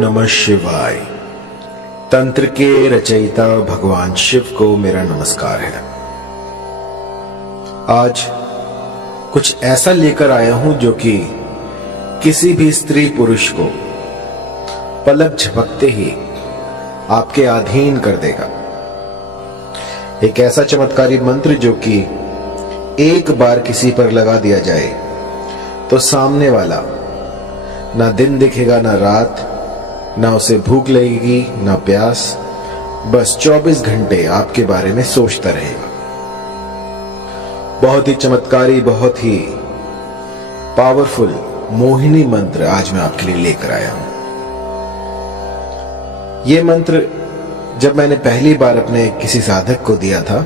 नमः शिवाय। तंत्र के रचयिता भगवान शिव को मेरा नमस्कार है। आज कुछ ऐसा लेकर आया हूं जो कि किसी भी स्त्री पुरुष को पलक झपकते ही आपके अधीन कर देगा। एक ऐसा चमत्कारी मंत्र जो कि एक बार किसी पर लगा दिया जाए तो सामने वाला ना दिन दिखेगा ना रात, ना उसे भूख लगेगी ना प्यास, बस 24 घंटे आपके बारे में सोचता रहेगा। बहुत ही चमत्कारी, बहुत ही पावरफुल मोहिनी मंत्र आज मैं आपके लिए लेकर आया हूं। यह मंत्र जब मैंने पहली बार अपने किसी साधक को दिया था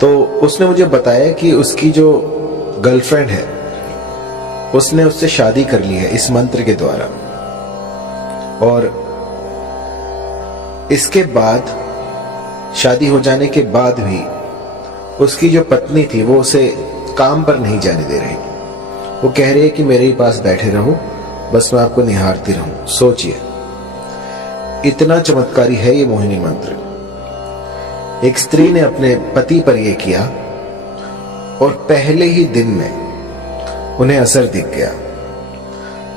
तो उसने मुझे बताया कि उसकी जो गर्लफ्रेंड है उसने उससे शादी कर ली है इस मंत्र के द्वारा, और इसके बाद शादी हो जाने के बाद भी उसकी जो पत्नी थी वो उसे काम पर नहीं जाने दे रही। वो कह रही है कि मेरे ही पास बैठे रहो, बस मैं आपको निहारती रहूं। सोचिए, इतना चमत्कारी है ये मोहिनी मंत्र। एक स्त्री ने अपने पति पर यह किया और पहले ही दिन में उन्हें असर दिख गया।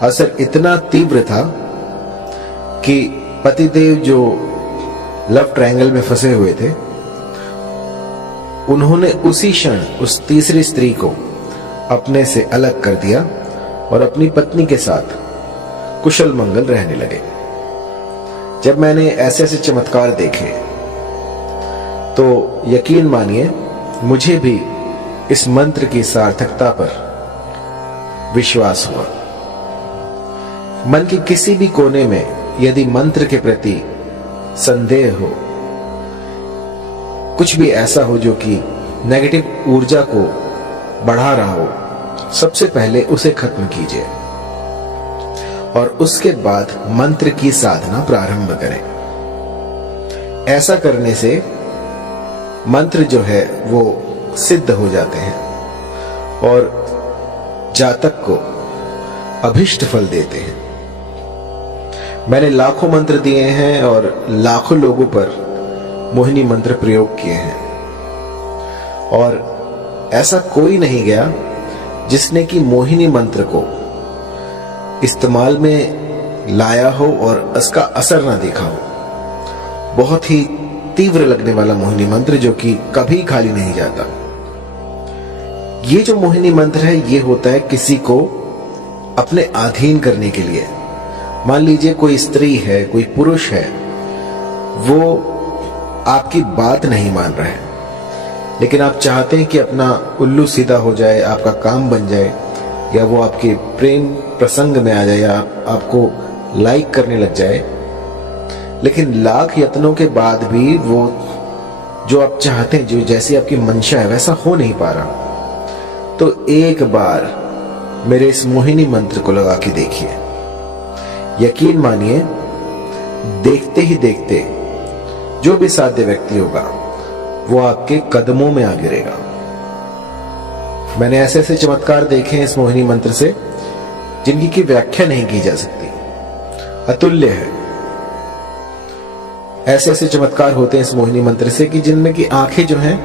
असर इतना तीव्र था कि पतिदेव जो लव ट्रायंगल में फंसे हुए थे, उन्होंने उसी क्षण उस तीसरी स्त्री को अपने से अलग कर दिया और अपनी पत्नी के साथ कुशल मंगल रहने लगे। जब मैंने ऐसे ऐसे चमत्कार देखे तो यकीन मानिए मुझे भी इस मंत्र की सार्थकता पर विश्वास हुआ। मन के किसी भी कोने में यदि मंत्र के प्रति संदेह हो, कुछ भी ऐसा हो जो कि नेगेटिव ऊर्जा को बढ़ा रहा हो, सबसे पहले उसे खत्म कीजिए और उसके बाद मंत्र की साधना प्रारंभ करें। ऐसा करने से मंत्र जो है वो सिद्ध हो जाते हैं और जातक को अभिष्ट फल देते हैं। मैंने लाखों मंत्र दिए हैं और लाखों लोगों पर मोहिनी मंत्र प्रयोग किए हैं, और ऐसा कोई नहीं गया जिसने कि मोहिनी मंत्र को इस्तेमाल में लाया हो और उसका असर ना देखा हो। बहुत ही तीव्र लगने वाला मोहिनी मंत्र जो कि कभी खाली नहीं जाता। ये जो मोहिनी मंत्र है ये होता है किसी को अपने अधीन करने के लिए। मान लीजिए कोई स्त्री है, कोई पुरुष है, वो आपकी बात नहीं मान रहा है, लेकिन आप चाहते हैं कि अपना उल्लू सीधा हो जाए, आपका काम बन जाए, या वो आपके प्रेम प्रसंग में आ जाए, या आपको लाइक करने लग जाए, लेकिन लाख यत्नों के बाद भी वो जो आप चाहते हैं, जो जैसी आपकी मंशा है वैसा हो नहीं पा रहा। तो एक बार मेरे इस मोहिनी मंत्र को लगा के देखिए। यकीन मानिए, देखते ही देखते जो भी साध्य व्यक्ति होगा वो आपके कदमों में आ गिरेगा। मैंने ऐसे ऐसे चमत्कार देखे हैं इस मोहिनी मंत्र से जिनकी की व्याख्या नहीं की जा सकती, अतुल्य है। ऐसे ऐसे चमत्कार होते हैं इस मोहिनी मंत्र से कि जिनमें की आंखें जो हैं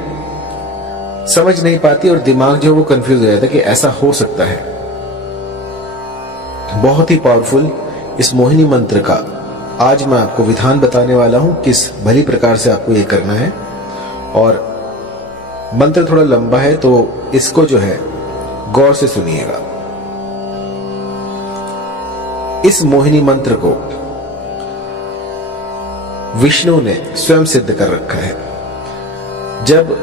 समझ नहीं पाती और दिमाग जो वो कंफ्यूज हो जाता है कि ऐसा हो सकता है। बहुत ही पावरफुल इस मोहिनी मंत्र का आज मैं आपको विधान बताने वाला हूं, किस भली प्रकार से आपको ये करना है। और मंत्र थोड़ा लंबा है तो इसको जो है गौर से सुनिएगा। इस मोहिनी मंत्र को विष्णु ने स्वयं सिद्ध कर रखा है। जब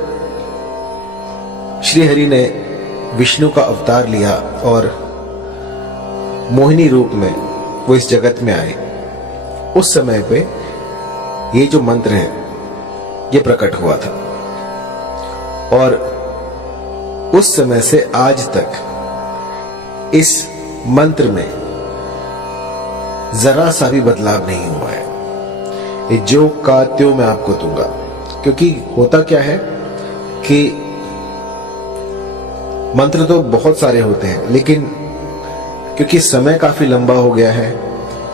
श्री हरि ने विष्णु का अवतार लिया और मोहिनी रूप में वो इस जगत में आए, उस समय पे ये जो मंत्र है ये प्रकट हुआ था, और उस समय से आज तक इस मंत्र में जरा सा भी बदलाव नहीं हुआ है। ये जो का त्यों मैं आपको दूंगा, क्योंकि होता क्या है कि मंत्र तो बहुत सारे होते हैं, लेकिन क्योंकि समय काफी लंबा हो गया है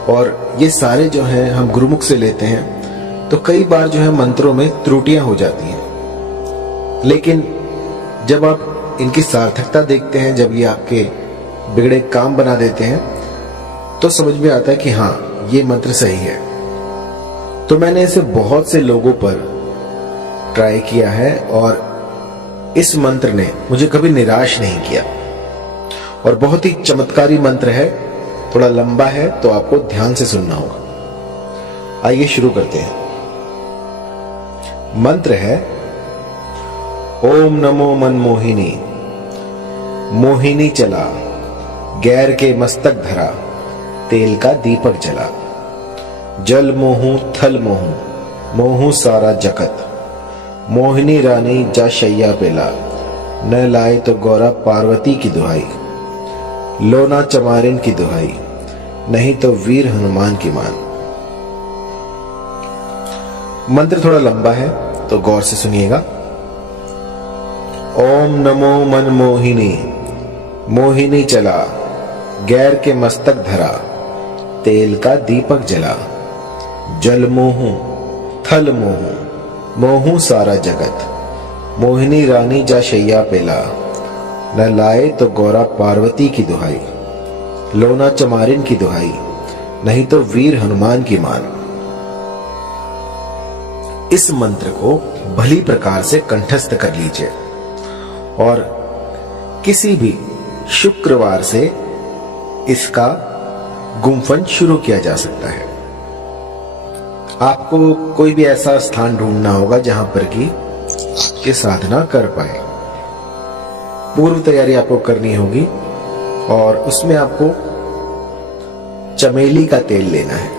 और ये सारे जो हैं हम गुरुमुख से लेते हैं, तो कई बार जो है मंत्रों में त्रुटियां हो जाती हैं। लेकिन जब आप इनकी सार्थकता देखते हैं, जब ये आपके बिगड़े काम बना देते हैं, तो समझ में आता है कि हाँ, ये मंत्र सही है। तो मैंने इसे बहुत से लोगों पर ट्राई किया है और इस मंत्र ने मुझे कभी निराश नहीं किया और बहुत ही चमत्कारी मंत्र है। थोड़ा लंबा है तो आपको ध्यान से सुनना होगा। आइए शुरू करते हैं। मंत्र है ओम नमो मनमोहिनी, मोहिनी चला, गैर के मस्तक धरा, तेल का दीपक जला, जल मोहू थल मोहू, मोहू सारा जगत, मोहिनी रानी जा शैया पेला, न लाए तो गौरा पार्वती की दुहाई, लोना चमारिन की दुहाई, नहीं तो वीर हनुमान की मान। मंत्र थोड़ा लंबा है तो गौर से सुनिएगा। ओम नमो मनमोहिनी, मोहिनी चला, गैर के मस्तक धरा, तेल का दीपक जला, जल मोहू थल मोहू, मोहू सारा जगत, मोहिनी रानी जा शैया पेला, न लाए तो गौरा पार्वती की दुहाई, लोना चमारिन की दुहाई, नहीं तो वीर हनुमान की मान। इस मंत्र को भली प्रकार से कंठस्थ कर लीजिए और किसी भी शुक्रवार से इसका गुम्फन शुरू किया जा सकता है। आपको कोई भी ऐसा स्थान ढूंढना होगा जहां पर कि आपकी साधना कर पाए। पूर्व तैयारी आपको करनी होगी और उसमें आपको चमेली का तेल लेना है।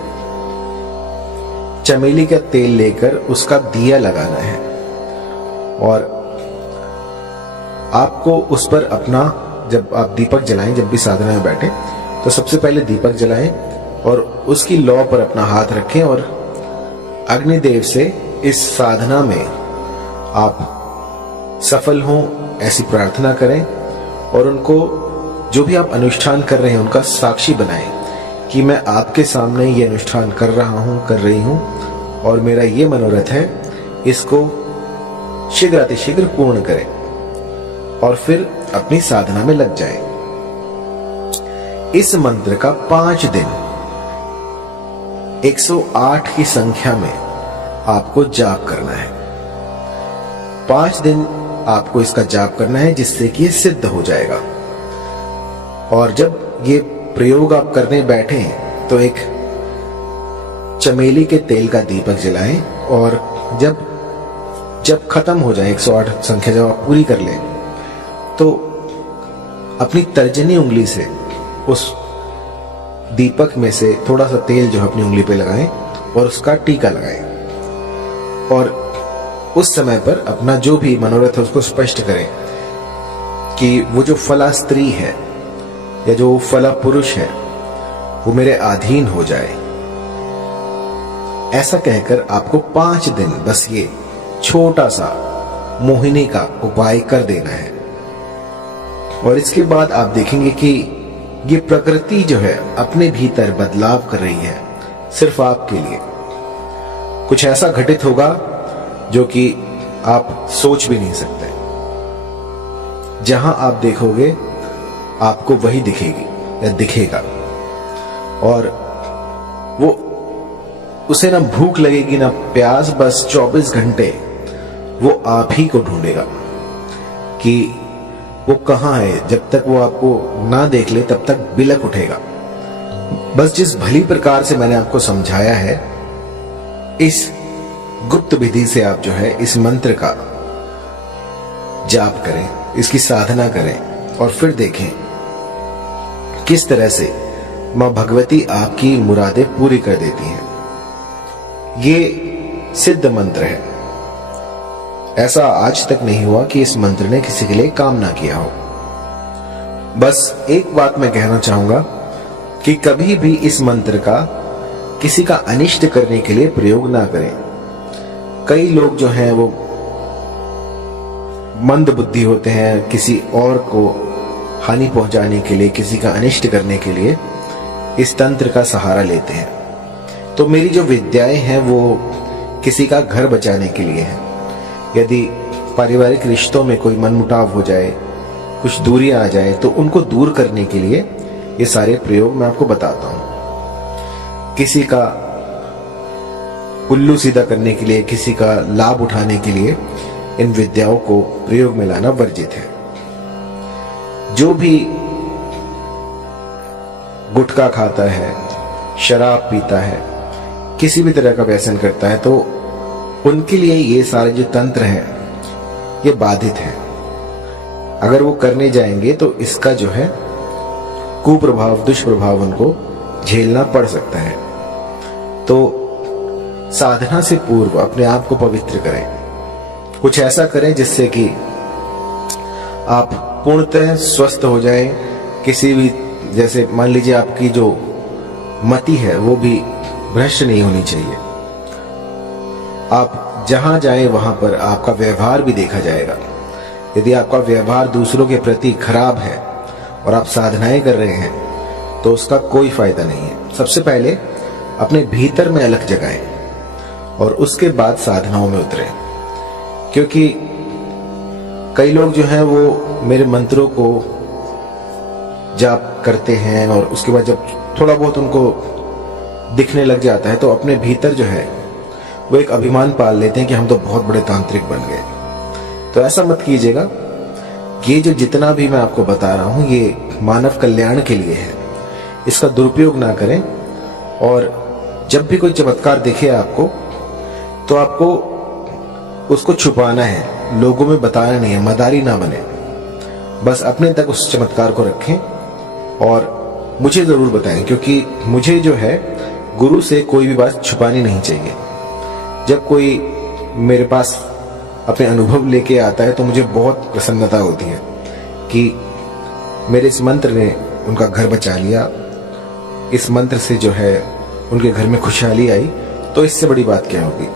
चमेली का तेल लेकर उसका दिया लगाना है और आपको उस पर अपना, जब आप दीपक जलाएं, जब भी साधना में बैठे तो सबसे पहले दीपक जलाएं और उसकी लौ पर अपना हाथ रखें और अग्निदेव से इस साधना में आप सफल हों ऐसी प्रार्थना करें और उनको, जो भी आप अनुष्ठान कर रहे हैं, उनका साक्षी बनाएं कि मैं आपके सामने ये अनुष्ठान कर रहा हूं, कर रही हूं और मेरा ये मनोरथ है, इसको शीघ्र अतिशीघ्र पूर्ण करें और फिर अपनी साधना में लग जाएं। इस मंत्र का 5 दिन 108 की संख्या में आपको जाप करना है। 5 दिन आपको इसका जाप करना है जिससे कि ये सिद्ध हो जाएगा। और जब ये प्रयोग आप करने बैठे तो एक चमेली के तेल का दीपक जलाएं और जब खत्म हो जाए 108 संख्या जब आप पूरी कर लें तो अपनी तर्जनी उंगली से उस दीपक में से थोड़ा सा तेल जो है अपनी उंगली पे लगाएं और उसका टीका लगाएं और उस समय पर अपना जो भी मनोरथ है उसको स्पष्ट करें कि वो जो फला स्त्री है या जो फला पुरुष है वो मेरे अधीन हो जाए। ऐसा कहकर आपको 5 दिन बस ये छोटा सा मोहिनी का उपाय कर देना है और इसके बाद आप देखेंगे कि ये प्रकृति जो है अपने भीतर बदलाव कर रही है सिर्फ आपके लिए। कुछ ऐसा घटित होगा जो कि आप सोच भी नहीं सकते। जहां आप देखोगे आपको वही दिखेगी या दिखेगा और वो उसे ना भूख लगेगी ना प्यास, बस 24 घंटे वो आप ही को ढूंढेगा कि वो कहां है। जब तक वो आपको ना देख ले तब तक बिलक उठेगा। बस जिस भली प्रकार से मैंने आपको समझाया है, इस गुप्त विधि से आप जो है इस मंत्र का जाप करें, इसकी साधना करें और फिर देखें किस तरह से मां भगवती आपकी मुरादें पूरी कर देती हैं। ये सिद्ध मंत्र है। ऐसा आज तक नहीं हुआ कि इस मंत्र ने किसी के लिए काम ना किया हो। बस एक बात मैं कहना चाहूंगा कि कभी भी इस मंत्र का किसी का अनिष्ट करने के लिए प्रयोग ना करें। कई लोग जो हैं वो मंद बुद्धि होते हैं, किसी और को हानि पहुंचाने के लिए, किसी का अनिष्ट करने के लिए इस तंत्र का सहारा लेते हैं। तो मेरी जो विद्याएं हैं वो किसी का घर बचाने के लिए है। यदि पारिवारिक रिश्तों में कोई मनमुटाव हो जाए, कुछ दूरियां आ जाए, तो उनको दूर करने के लिए ये सारे प्रयोग मैं आपको बताता हूं। किसी का उल्लू सीधा करने के लिए, किसी का लाभ उठाने के लिए इन विद्याओं को प्रयोग में लाना वर्जित है। जो भी गुटखा खाता है, शराब पीता है, किसी भी तरह का व्यसन करता है, तो उनके लिए ये सारे जो तंत्र हैं ये बाधित है। अगर वो करने जाएंगे तो इसका जो है कुप्रभाव, दुष्प्रभाव उनको झेलना पड़ सकता है। तो साधना से पूर्व अपने आप को पवित्र करें, कुछ ऐसा करें जिससे कि आप पूर्णतः स्वस्थ हो जाए। किसी भी, जैसे मान लीजिए आपकी जो मति है वो भी भ्रष्ट नहीं होनी चाहिए। आप जहां जाए वहां पर आपका व्यवहार भी देखा जाएगा। यदि आपका व्यवहार दूसरों के प्रति खराब है और आप साधनाएं कर रहे हैं तो उसका कोई फायदा नहीं है। सबसे पहले अपने भीतर में अलख जगाएं और उसके बाद साधनाओं में उतरें। क्योंकि कई लोग जो हैं वो मेरे मंत्रों को जाप करते हैं और उसके बाद जब थोड़ा बहुत उनको दिखने लग जाता है तो अपने भीतर जो है वो एक अभिमान पाल लेते हैं कि हम तो बहुत बड़े तांत्रिक बन गए। तो ऐसा मत कीजिएगा। ये जो जितना भी मैं आपको बता रहा हूं ये मानव कल्याण के लिए है, इसका दुरुपयोग ना करें। और जब भी कोई चमत्कार दिखे आपको तो आपको उसको छुपाना है, लोगों में बताना नहीं है, मदारी ना बने। बस अपने तक उस चमत्कार को रखें और मुझे जरूर बताएं, क्योंकि मुझे जो है गुरु से कोई भी बात छुपानी नहीं चाहिए। जब कोई मेरे पास अपने अनुभव लेके आता है तो मुझे बहुत प्रसन्नता होती है कि मेरे इस मंत्र ने उनका घर बचा लिया, इस मंत्र से जो है उनके घर में खुशहाली आई। तो इससे बड़ी बात क्या होगी।